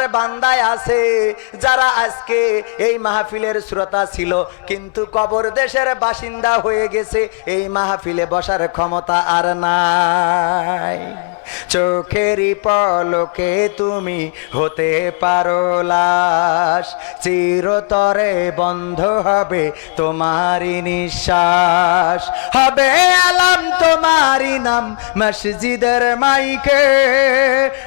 আল্লাহর বান্দায় আছে, যারা আজকে এই মাহফিলের শ্রোতা ছিল, কিন্তু কবর দেশের বাসিন্দা হয়ে গেছে, এই মাহফিলে বসার ক্ষমতা আর নাই। চোখেরই পলকে তুমি হতে পারো লাশ। চিরতরে বন্ধ হবে তোমারই নিঃশ্বাস। হবে আলাম তোমারই নাম মসজিদের মাইকে।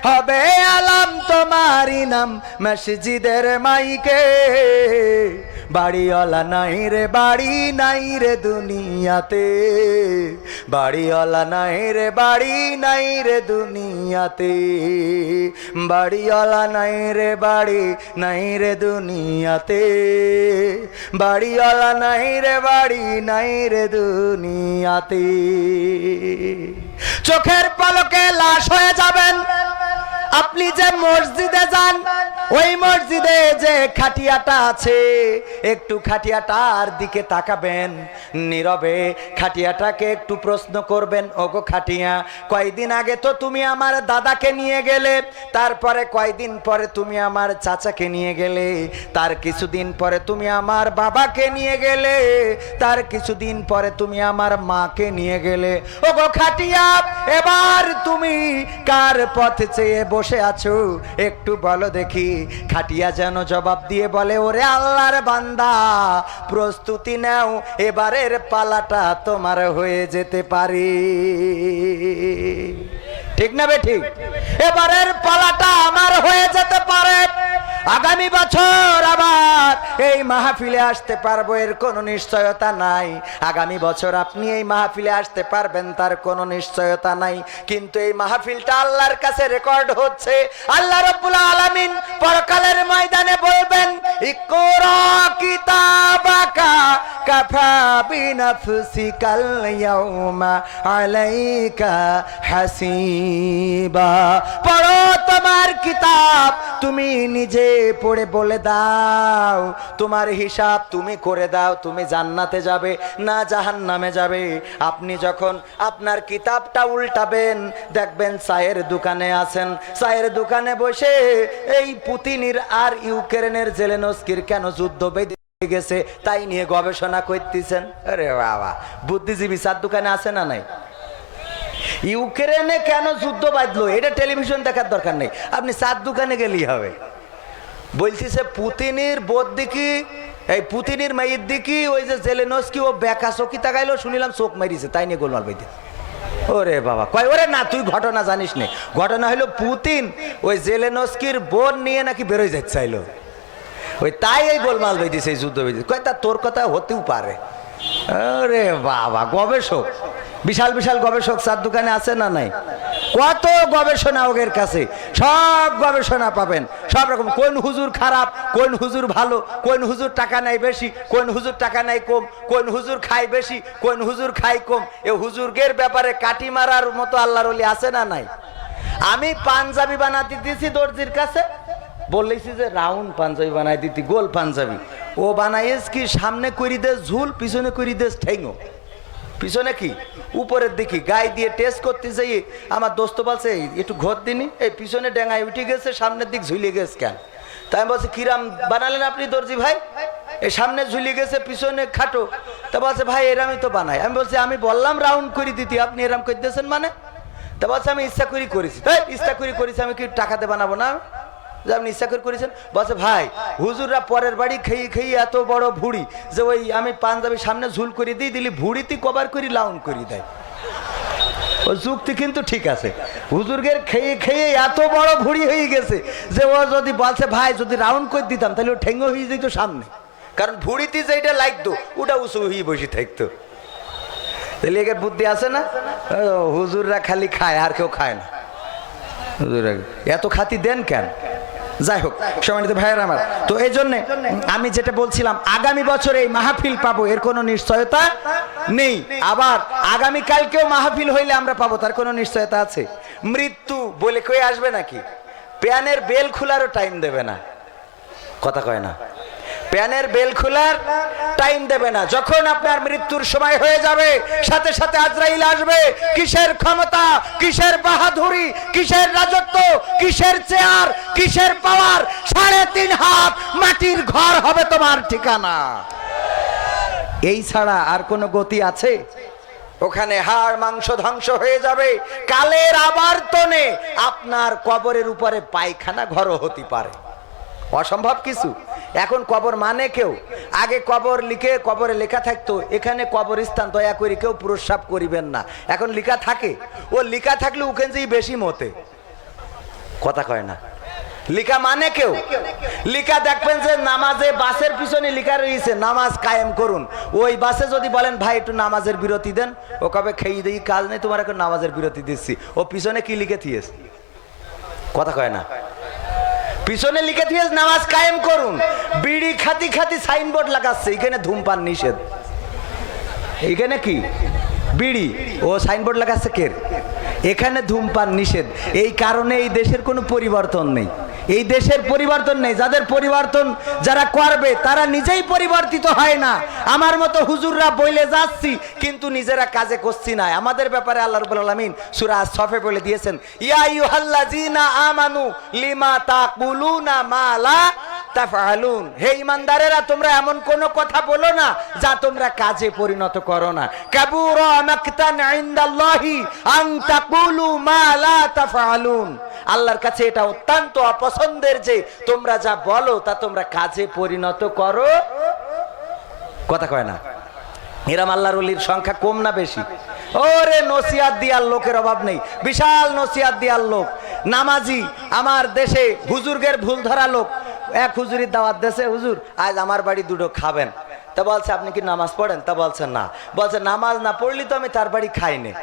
হবে আলাম তোমারই নাম মসজিদের মাইকে। বাড়িওয়ালা নাই রে, বাড়ি নাই রে দুনিয়াতে। বাড়িওয়ালা নাই রে, বাড়ি নাই রে দুনিয়াতে। বাড়িওয়ালা নাই রে, বাড়ি নাই রে দুনিয়াতে। বাড়িওয়ালা নাই রে, বাড়ি নাই রে দুনিয়াতে। চোখের পলকে লাশ হয়ে যাবেন। আপনি যে মসজিদে যান, ওই মসজিদে যে খাটিয়াটা আছে, একটু খাটিয়াটার দিকে তাকাবেন, নীরবে খাটিয়াটাকে একটু প্রশ্ন করবেন, ওগো খাটিয়া, কয়দিন আগে তো তুমি আমার দাদাকে নিয়ে গেলে, তারপরে কয়দিন পরে তুমি আমার চাচাকে নিয়ে গেলে, তার কিছুদিন পরে তুমি আমার বাবাকে নিয়ে গেলে, তার কিছুদিন পরে তুমি আমার মাকে নিয়ে গেলে। ওগো খাটিয়া, এবার তুমি কার পথে চেয়ে বসে আছো? একটু বলো দেখি, খাটিয়া যেন জবাব দিয়ে বলে, ওরে আল্লাহর বান্দা, প্রস্তুতি নাও, এবারের পালাটা তোমার হয়ে যেতে পারি। ঠিক না বে ঠিক? এবারের পালাটা আমার হয়ে যেতে পারে। আগামী বছর আবার এই মাহফিলে আসতে পারব, এর কোনো নিশ্চয়তা নাই। আগামী বছর আপনি এই মাহফিলে আসতে পারবেন, তার কোনো নিশ্চয়তা নাই। কিন্তু এই মাহফিলটা আল্লাহর কাছে রেকর্ড হচ্ছে। আল্লাহ রব্বুল আলামিন পরকালের ময়দানে বলবেন, ইকরা কিতাবাকা কাফা বিনাফসিকাল ইয়াউমা আলাইকা হাসিবা। পড়ো তোমার কিতাব তুমি নিজে পড়ে বলে দাও। তোমার হিসাব তুমি করে দাও, তুমি জান্নাতে যাবে, না জাহান্নামে যাবে। আপনি যখন আপনার কিতাবটা উল্টাবেন, দেখবেন চায়ের দোকানে আছেন। চায়ের দোকানে বসে এই পুতিনির আর ইউক্রেনের জেলেনস্কির কেন যুদ্ধ বেঁধে গেছে, তাই নিয়ে গবেষণা করতেছেন? আরে বাবা, বুদ্ধিজীবী চার দোকানে আছে না নাই? ইউক্রেনে কেন যুদ্ধ বাঁধলো? এটা টেলিভিশন দেখার দরকার নেই। আপনি চার দোকানে গেলেই হবে। বলছিছে পুতিনের বোধ দেখি, এই পুতিনের মেয়ের দিকে ওই যে জেলেনস্কি, ও বেকা চকি তাকাইলো, শুনিলাম চোখ মারিছে, তাই নিয়ে গোলমাল বাইতে ওরে বাবা, কয়, ওরে না, তুই ঘটনা জানিস নে। ঘটনা হলো পুতিন ওই জেলেনস্কির বোন নিয়ে নাকি বেরোয় যাচ্ছে চাইলো। ওই তাই এই গোলমাল বেঁধেছে সেই যুদ্ধ বেঁধেছে। কয়, তা তোর কথা হতেও পারে। আরে বাবা, গবেষক। বিশাল বিশাল গবেষক চার দোকানে আছে না নাই? কত গবেষণা ওদের কাছে? সব গবেষণা পাবেন। সব রকম। কোন হুজুর খারাপ, কোন হুজুর ভালো, কোন হুজুর টাকা নাই বেশি, কোন হুজুর টাকা নাই কম, কোন হুজুর খায় বেশি, কোন হুজুর খায় কম। এ হুজুরগের ব্যাপারে কাটি মারার মতো আল্লাহর অলি আছে না নাই? আমি পাঞ্জাবি বানাতে দিয়েছি দর্জির কাছে। বললেছি যে, রাউন্ড পাঞ্জাবি বানাই দিতি, গোল পাঞ্জাবি। ও বানাইস কি, সামনে করি দেস ঝুল, পিছনে করি দেস ঠেঙ্গো। পিছনে কি? উপরের দিকে। গায়ে দিয়ে টেস্ট করতে যাই আমার দোস্ত বলছে "এই, একটু ঘর দিনি। এই পিছনে ডেঙায় উঠে গেছে সামনের দিক ঝুলে গেছে কেন? তাই আমি বলছি কিরাম বানালেন আপনি দর্জি ভাই? এই সামনে ঝুলে গেছে পিছনে খাটো। তা বলছে ভাই এরামই তো বানাই আমি বলছি আমি বললাম রাউন্ড করে দিতি আপনি এরাম করে দিয়েছেন মানে? তা বলছে আমি ইচ্ছা করি করেছি। তাই? ইচ্ছা করি করেছি আমি কি টাকাতে বানাবো না? যে আপনি ইচ্ছা করে করেছেন? বলছে, ভাই, হুজুররা পরের বাড়ি খেয়ে খেয়ে এত বড় ভুড়ি, যে ওই আমি পাঞ্জাবি সামনে ঝুল করে দিই দিলি, ভুড়িতে কভার করি লাউন করে দেয়। ও যুক্তি কিন্তু ঠিক আছে। হুজুরগের খেয়ে খেয়ে এত বড় ভুড়ি হয়ে গেছে, যে ও যদি বলছে, ভাই, যদি রাউন্ড করে দিতাম, তাহলে ও ঠেঙ্গো হয়ে যেত সামনে। কারণ ভুড়িতে যেটা লাগতো, ওটা উঁচু হয়ে বসে থাকতো। তাহলে একে বুদ্ধি আছে না? হুজুররা খালি খায়, আর কেউ খায় না। হুজুররা, এত খাতি দেন কেন? যাই হোক সম্মানিত ভাইয়ের আমার তো এই জন্যে আমি যেটা বলছিলাম আগামী বছর এই মাহফিল পাবো এর কোনো নিশ্চয়তা নেই। আবার আগামী কালকেও মাহফিল হইলে আমরা পাবো তার কোনো নিশ্চয়তা আছে? মৃত্যু বলে কই আসবে নাকি? প্যানের বেল খোলারও টাইম দেবে না। কথা কয় না। প্যানের বেল খোলার টাইম দেবে না। যখন আপনার মৃত্যুর সময় হয়ে যাবে, সাথে সাথে আজরাইল আসবে। কিসের ক্ষমতা? কিসের বাহাদুরি? কিসের রাজত্ব? কিসের চেয়ার? কিসের পাওয়ার সাড়ে তিন হাত মাটির ঘর হবে তোমার ঠিকানা। এই ছাড়া আর কোনো গতি আছে? ওখানে হাড় মাংস ধ্বংস হয়ে যাবে। কালের আবর্তনে আপনার কবরের উপরে পায়খানা ঘরও হতে পারে। অসম্ভব কিছু। এখন কবর মানে কেউ? আগে কবর লিখে কবরে লেখা থাকতো, এখানে কবরস্থান দয়া করে কেউ প্রস্রাব করিবেন না। এখন লেখা থাকে, ও লেখা থাকলে যেই বেশি মতে। কথা কয় না। লিখা মানে কেউ? লিখা দেখবেন যে নামাজে বাসের পিছনে লিখা রয়েছে, নামাজ কায়েম করুন। ওই বাসে যদি বলেন, ভাই, একটু নামাজের বিরতি দেন। ও কবে, খেয়ে দিই কাজ নেই, তোমার এখন নামাজের বিরতি দিচ্ছি। ও পিছনে কি লিখে থিয়েস কথা কয় না। পিছনে লিখে দিয়ে নামাজ কায়েম করুন। বিড়ি খাতি খাতি সাইনবোর্ড লাগাচ্ছে এখানে ধূমপান নিষেধ। এইখানে কি? বিড়ি। ও সাইনবোর্ড লাগাচ্ছে কে? এখানে ধূমপান নিষেধ। এই কারণে এই দেশের কোনো পরিবর্তন নেই। এই দেশের পরিবর্তন নেই। যাদের পরিবর্তন যারা করবে, তারা নিজেই পরিবর্তিত হয় না। আমার মতো হুজুররা বইলে যাচ্ছি, কিন্তু নিজেরা কাজে করছি না। আমাদের ব্যাপারে আল্লাহ রবুল আলমিন সুরা সফে বলে দিয়েছেন, ইয়া ইউহাল্লাযীনা আমানু লিমা তাকুলুনা মা লা তাফআলুন। হে ইমানদারেরা, তোমরা এমন কোন কথা বলো না যা তোমরা কাজে পরিণত করো না। কাবুরা মাকতান ইনদাল্লাহি আন তাকুলু মা লা তাফআলুন। আল্লাহর কাছে এটা অত্যন্ত অপছন্দের যে তোমরা যা বলো তা তোমরা কাজে পরিণত করো। কথা কয় না। এরাম আল্লাহর অলির সংখ্যা কম না বেশি? ওরে নসিয়াত দিয়ার লোকের অভাব নেই। বিশাল নসিয়াত দিয়ার লোক। নামাজি, আমার দেশে হুজুরগের ভুল ধরা লোক। এক হুজুরির দাওয়াত দেশে হুজুর, আজ আমার বাড়ি দুটো খাবেন। তা বলছে, আপনি কি নামাজ পড়েন? তা বলছে, না। বলছে, নামাজ না পড়লি তো আমি তার বাড়ি খাইনি।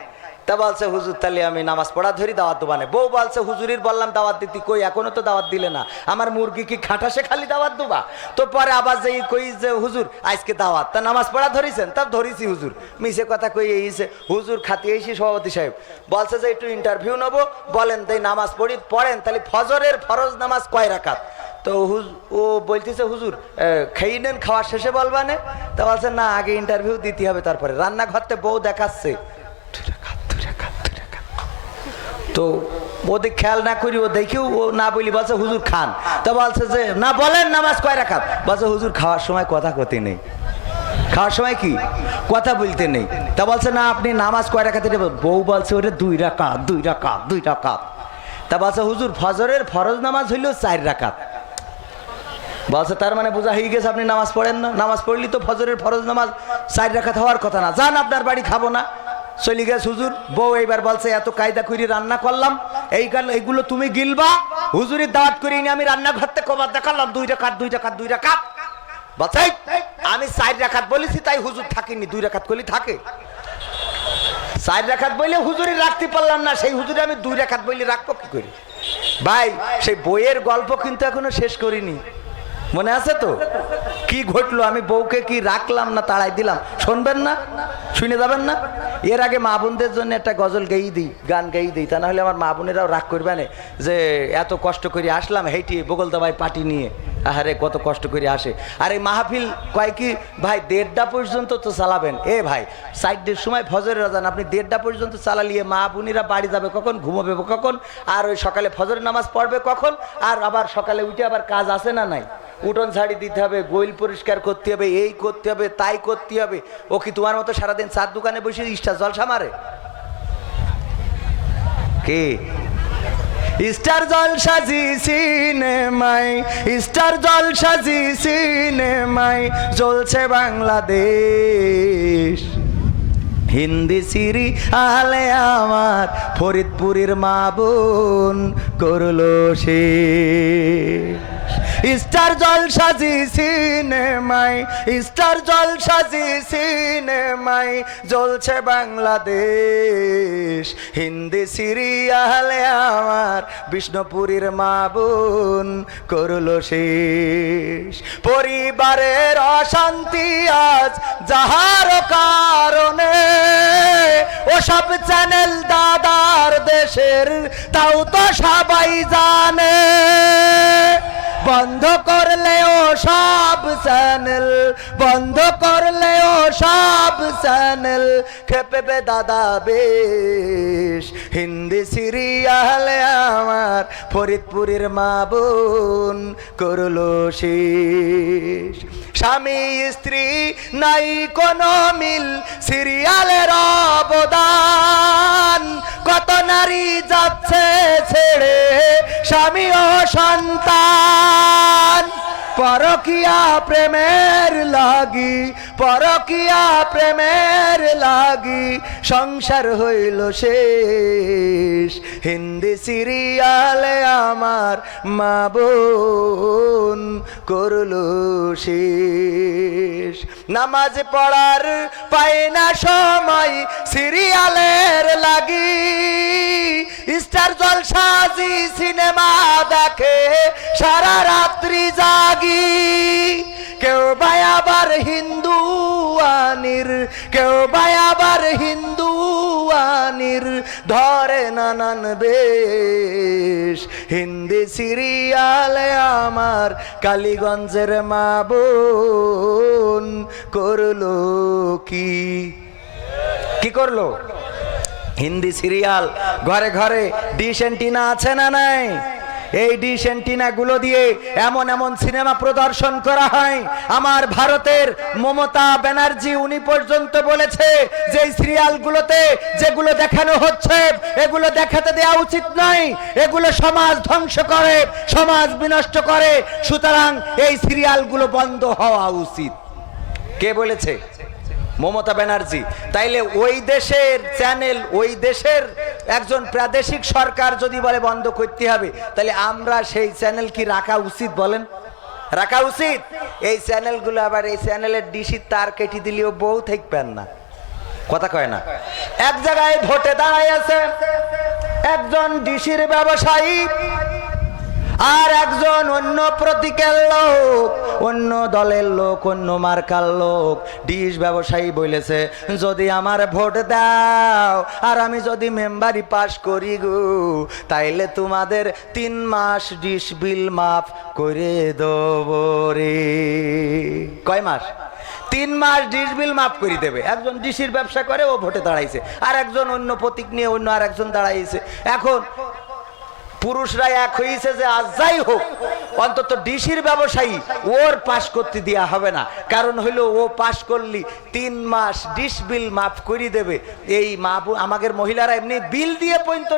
তা বলছে, হুজুর, তাহলে আমি নামাজ পড়া ধরি দাওয়াত দোবানে বউ বলছে, হুজুরির বললাম দাওয়াত দিতি কই? এখনও তো দাওয়াত দিলে না। আমার মুরগি কি খাটাসে খালি দাওয়াত দেবা? তো পরে আবার যে কই যে, হুজুর, আজকে দাওয়াত। তা নামাজ পড়া ধরিছেন? তা ধরিছি, হুজুর। মিশে কথা কই এইছে হুজুর, খাতি এইছি সভাপতি সাহেব। বলছে যে, একটু ইন্টারভিউ নেব। বলেন তাই নামাজ পড়ি, পড়েন, তাহলে ফজরের ফরজ নামাজ কয় রাকাত? তো ও বলতেছে হুজুর খেয়ে নেন খাওয়ার শেষে বলবানে? তা বলছে না আগে ইন্টারভিউ দিতে হবে তারপরে। রান্নাঘরতে বউ দেখাচ্ছে। তো ওদের খেয়াল না করি ও দেখেও ও না বলি বলছে হুজুর খান। তা বলছে যে না বলেন নামাজ কয় রাখাত বলছে হুজুর খাওয়ার সময় কথা কতে নেই। খাওয়ার সময় কি? কথা বলতে নেই। তা বলছে না আপনি নামাজ কয় রাখাতে বউ বলছে ওরে দুই রাকাত দুই রাকাত দুই রাকাত। তা বলছে হুজুর ফজরের ফরজ নামাজ হইল চার রাকাত। বলছে তার মানে বোঝা হয়ে গেছে আপনি নামাজ পড়েন না। নামাজ পড়লি তো ফজরের ফরজ নামাজ সাইড রাখা হওয়ার কথা না। যান আপনার বাড়ি খাব না। চলি গেছে হুজুর। বউ এইবার বলছে এত কায়দা করি রান্না করলাম। এই এইগুলো তুমি গিলবা? হুজুরের দাওয়াত করি আমি রান্না ঘরতে কবার দেখালাম দুই রাকাত দুই রাকাত দুই রাকাত বলছে "এই, আমি সাইড রাখাত বলেছি তাই হুজুর থাকিনি। দুই রাখাত করলি থাকে। চার রাখাত বইলে হুজুরি রাখতে পারলাম না। সেই হুজুরি আমি দুই রাখাত বইলে রাখব কি করি? ভাই সেই বইয়ের গল্প কিন্তু এখনও শেষ করিনি। মনে আছে তো? কি ঘটলো? আমি বউকে কি রাখলাম না তাড়াই দিলাম? শুনবেন না? শুনে যাবেন না? এর আগে মা বোনদের জন্য একটা গজল গেই দিই, গান গেই দিই। তা না হলে আমার মা বোনেরাও রাগ করবে না যে এত কষ্ট করে আসলাম হেঁটে বগল দাবাই পাটি নিয়ে। আহারে, কত কষ্ট করে আসে। আর এই মাহফিল কয় কি? ভাই, দেড়টা পর্যন্ত তো চালাবেন। এ ভাই, সাইডের সময় ফজরের আজান আপনি দেড়টা পর্যন্ত চালালিয়ে মা বোনেরা বাড়ি যাবে কখন? ঘুমাবে কখন? আর ওই সকালে ফজরের নামাজ পড়বে কখন? আর আবার সকালে উঠে আবার কাজ আছে না নাই? উঠোন ঝাড়ি দিতে হবে, গোইল পরিষ্কার করতে হবে, এই করতে হবে, তাই করতে হবে। ও কি তোমার মতো সারাদিন চার দোকানে বসে ইস্টা জলসা মারে কে? স্টার জল সাজি সিনেমায় স্টার জল সাজি সিনেমায় জ্বলছে বাংলাদেশ। হিন্দি সিরি আলে আমার ফরিদপুরের মা বোন করল সে। স্টার জল সাজি সিনেমায়, স্টার জল সাজি সিনেমায় জ্বলছে বাংলাদেশ। হিন্দি সিরিয়ালে আমার বিষ্ণুপুরীর মা বোন করল শেষ। পরিবারের অশান্তি আজ যাহার কারণে, ওসব চ্যানেল দাদার দেশের, তাও তো সবাই জানে। বন্ধ করলেও সব চ্যানেল বন্ধ করলেও সব চ্যানেল খেপে দাদা বেশ হিন্দি সিরিয়ালে আমার ফরিদপুরের মা বোন করল শেষ। স্বামী, স্ত্রী নাই কোনো মিল, সিরিয়ালের অবদান। কত নারী যাচ্ছে ছেড়ে, স্বামী ও সন্তান। পরকিয়া প্রেমের লাগি, পরকিয়া প্রেমের লাগি, সংসার হইল শেষ। হিন্দি সিরিয়ালে আমার মা বোন করল শেষ। নামাজ পড়ার পাই না সময় সিরিয়ালের লাগি। স্টার জলসাজি সিনেমা দেখে সারা রাত্রি জাগি। কেউ বায়াবার হিন্দু আনির, কেউ বায়াবার হিন্দু আনির, ধরে নানান বেশ। হিন্দি সিরিয়ালে আমার কালীগঞ্জের মা বোন করল কি? কি করল? হিন্দি সিরিয়াল ঘরে ঘরে ডিশ অ্যান্টিনা আছে না নাই? এই ডিশগুলো দিয়ে এমন এমন সিনেমা প্রদর্শন করা হয়। আমার ভারতের মমতা ব্যানার্জি উনি পর্যন্ত বলেছে যে সিরিয়ালগুলোতে যেগুলো দেখানো হচ্ছে, এগুলো দেখাতে দেওয়া উচিত নয়। এগুলো সমাজ ধ্বংস করে, সমাজ বিনষ্ট করে। সুতরাং এই সিরিয়ালগুলো বন্ধ হওয়া উচিত। কে বলেছে? মমতা ব্যানার্জি। তাইলে ওই দেশের চ্যানেল, ওই দেশের একজন প্রাদেশিক সরকার যদি বলে বন্ধ করতে হবে, তাহলে আমরা সেই চ্যানেল কি রাখা উচিত বলেন? রাখা উচিত? এই চ্যানেলগুলো আবার এই চ্যানেলের ডিসির তার কেটে দিলেও বউ থাকবেন না। কথা কয় না? এক জায়গায় ভোটে দাঁড়ায় আছে একজন ডিসির ব্যবসায়ী আর একজন অন্য প্রতীকের লোক, অন্য দলের লোক, অন্য মার্কার লোক। ডিশ ব্যবসায়ী বলেছে, যদি আমার ভোট দাও আর আমি যদি মেম্বারি পাস করি গো, তাইলে তোমাদের তিন মাস ডিশ বিল মাফ করে দেবো রে। কয় মাস? তিন মাস ডিশ বিল মাফ করে দেবে। একজন ডিসির ব্যবসা করে, ও ভোটে দাঁড়াইছে। আর একজন অন্য প্রতীক নিয়ে অন্য আর একজন দাঁড়াইছে। এখন পুরুষরা এক হয়েছে যে আজ যাই হোক, অন্তত ডিসির ব্যবসায়ী ওর পাশ করতে দেওয়া হবে না। কারণ হইল ও পাশ করলি, তিন মাস ডিস বিল মাফ করে দেবে। এই মা আমাদের মহিলারা এমনি বিল দিয়ে পর্যন্ত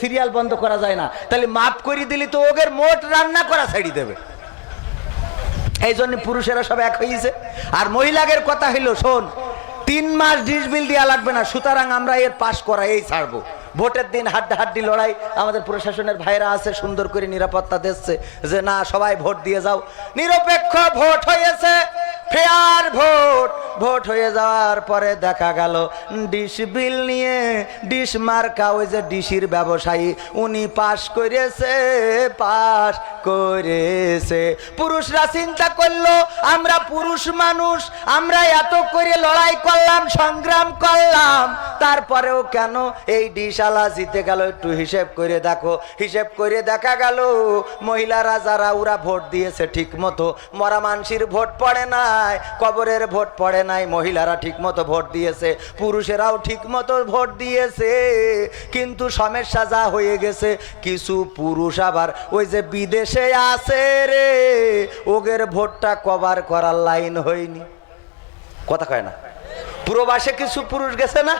সিরিয়াল বন্ধ করা যায় না। তাহলে মাফ করে দিলি তো ওদের মোট রান্না করা ছাড়ি দেবে। এই জন্য পুরুষেরা সব এক হয়েছে আর মহিলাদের কথা হইল, শোন, তিন মাস ডিস বিল দেওয়া লাগবে না। সুতরাং আমরা এর পাশ করা এই ছাড়বো। ভোটের দিন হাড্ডা হাড্ডি লড়াই, আমাদের প্রশাসনের ভাইরা আছে, সুন্দর করে নিরাপত্তা দিচ্ছে, যে না, সবাই ভোট দিয়ে যাও। নিরপেক্ষ ভোট হয়েছে ফেয়ার ভোট। ভোট হয়ে যাওয়ার পরে দেখা গেল, ডিশ বিল নিয়ে ডিশ মার্কা, ওই যে ডিশির ব্যবসায়ী, উনি পাশ করেছে পাশ করেছে। পুরুষরা চিন্তা করল, আমরা পুরুষ মানুষ, আমরা এত করে লড়াই করলাম, সংগ্রাম করলাম, তারপরেও কেন এই ডিশালা জিতে গেল, একটু হিসেব করে দেখো। হিসেব করে দেখা গেল মহিলারা যারা ওরা ভোট দিয়েছে ঠিক মতো মরা মানসির ভোট পড়ে নাই, কবরের ভোট পড়ে নাই, মহিলারা ঠিক মতো ভোট দিয়েছে, পুরুষেরাও ঠিক মতো ভোট দিয়েছে। কিন্তু সমস্যা যা হয়ে গেছে, কিছু পুরুষ আবার ওই যে বিদেশে আছে রে, ওগের ভোটটা কভার করার লাইন হয়নি। কথা কয় না? প্রবাসে কিছু পুরুষ গেছে না?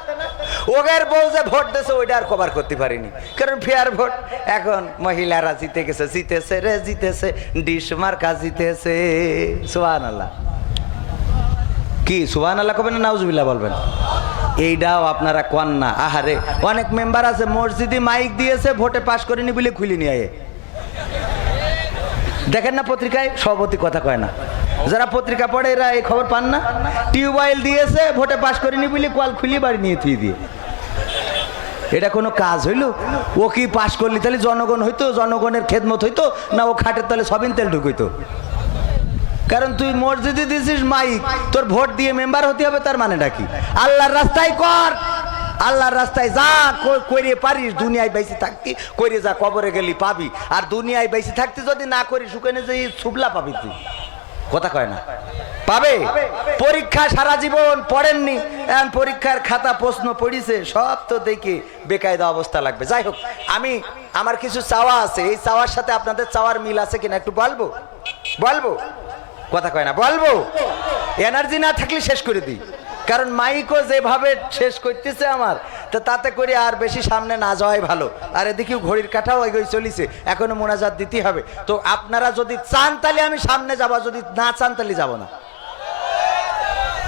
ওগের বউ যে ভোট দিয়েছে ওইটা আর কভার করতে পারিনি। কারণ ফেয়ার ভোট, এখন মহিলারা জিতে গেছে জিতেছে রে, জিতেছে ডিস মার্কা জিতেছে। সোহান আল্লাহ কি সুবান আল্লাহ কবেন না নাউজুবিল্লাহ বলবেন? এইটাও আপনারা কন না। আহারে, অনেক মেম্বার আছে, মসজিদে মাইক দিয়েছে, ভোটে পাশ করেনি বলে খুলি নিয়ে আয়ে। দেখেন না পত্রিকায়, সভাপতি কথা কয় না। যারা পত্রিকা পড়ে, এরা এই খবর পান না। টিউবওয়েল দিয়েছে, ভোটে পাশ করেনি বলে কল খুলি বাড়ি নিয়ে থুই দিয়ে। এটা কোনো কাজ হইল? ও কি পাশ করলি তাহলে জনগণ হইতো, জনগণের খেদমত হইতো, না ও খাটের তাহলে সবিন তেল ঢুকইতো? কারণ তুই মসজিদে দিছিস মাইক, তোর ভোট দিয়ে মেম্বার হতে হবে, তার মানেটা কি? আল্লাহর রাস্তায় কর। আল্লাহর রাস্তায় যা ক- করে পারিস, দুনিয়ায় বেঁচে থাকতি করে যা কবরে গেলি পাবি। আর দুনিয়ায় বেঁচে থাকতে যদি না করিস, শুকানে যে ছুবলা পাবি তুই। কথা কয় না। পাবে? পরীক্ষা সারা জীবন পড়েননি। এখন পরীক্ষার খাতা প্রশ্ন পড়িছে, সব তো দেখে বেকায়দা অবস্থা লাগবে। যাই হোক, আমি, আমার কিছু চাওয়া আছে। এই চাওয়ার সাথে আপনাদের চাওয়ার মিল আছে কিনা একটু বলব? বলব? কথা কয় না, বলব? এনার্জি না থাকলে শেষ করে দিই। কারণ মাইকও যেভাবে শেষ করতেছে আমার, তো তাতে করে আর বেশি সামনে না যাওয়াই ভালো। আর এদিকেও ঘড়ির কাঠাও এগোই চলিছে, এখনও মোনাজাত দিতে হবে। তো আপনারা যদি চান তাহলে আমি সামনে যাব যদি না চান তাহলে যাব না।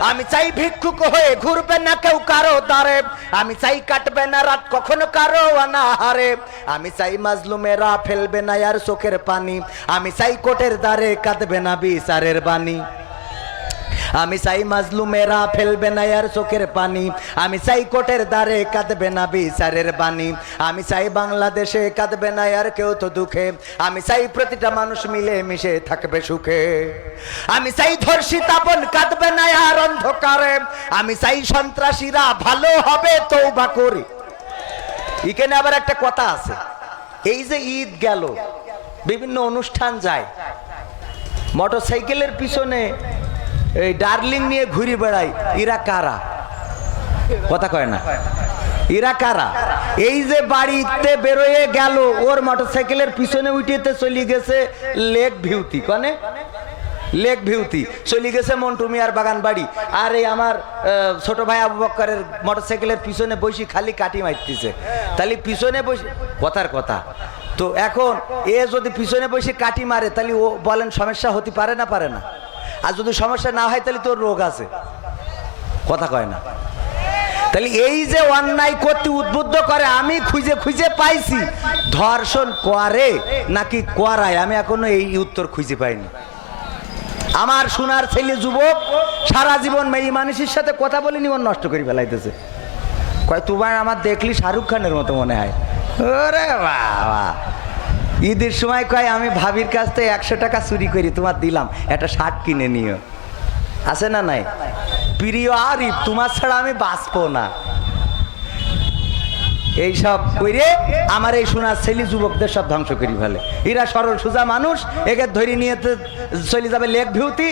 আমি চাই ভিক্ষুক হয়ে ঘুরবে না কেউ কারও দ্বারে। আমি চাই কাটবে না রাত কখনো কারও অনাহারে আমি চাই মাজলুমেরা ফেলবে না আর চোখের পানি। আমি চাই কোটের দ্বারে কাঁদবে না বিচারের বাণী। আমি চাই মাজলুমেরা ফেলবে না আর চোখের পানি। আমি চাই কোটের দ্বারে কাঁদবে না বিচারের বাণী। আমি চাই বাংলাদেশে কাঁদবে না আর কেউ তো দুঃখে। আমি চাই প্রতিটা মানুষ মিলে মিশে থাকবে সুখে। আমি চাই ধর্ষিত আপন কাঁদবে না আর অন্ধকারে। আমি চাই সন্ত্রাসীরা ভালো হবে তৌবা করে। এখানে আবার একটা কথা আছে। এই যে ঈদ গেল, বিভিন্ন অনুষ্ঠান যায়। মোটরসাইকেলের পিছনে এই ডার্লিং নিয়ে ঘুরে বেড়াই, ইরা কারা? কথা কয় না। ইরা কারা? এই যে বাড়িতে বেরোয়ে গেল, ওর মোটরসাইকেলের পিছনে উঠিতে চলে গেছে লেক ভিউতি কনে লেক ভিউতি, চলে গেছে মন্টু মিয়ার বাগান বাড়ি। আর এই আমার ছোট ভাই আবু বক্করের মোটরসাইকেলের পিছনে বসে খালি কাটি মারতেছে। তাহলে পিছনে বসে, কথার কথা। তো এখন এ যদি পিছনে বসে কাটি মারে, তাহলে ও বলেন সমস্যা হতে পারে না পারে না? আর যদি সমস্যা না হয়, তাহলে তোর রোগ আছে। কথা কয় না। তাহলে এই যে অন্যায় করতে উদ্বুদ্ধ করে, আমি খুঁজে খুঁজে পাইছি, ধর্ষণ করে নাকি করায়? আমি এখনও এই উত্তর খুঁজে পাইনি। আমার সোনার ছেলে যুবক, সারা জীবন মেয়ে মানুষের সাথে কথা বলে নিবন নষ্ট করে ফেলাইতেছে। কয়, তোমার আমার দেখলি শাহরুখ খানের মতো মনে হয়? ওরে বাবা। ঈদের সময় কয়, আমি ভাবির কাছ থেকে একশো টাকা চুরি করি, তোমার দিলাম, একটা শার্ট কিনে নিও। আছে না নাই? প্রিয় আরিফ, তোমার ছাড়া আমি বাঁচবো না। এইসব কইরে আমার এই সোনার ছেলে যুবকদের সব ধ্বংস করি ফেলে। এরা সরল, সোজা মানুষ, একে ধরে নিয়ে চলে যাবে লেক ভিউতি।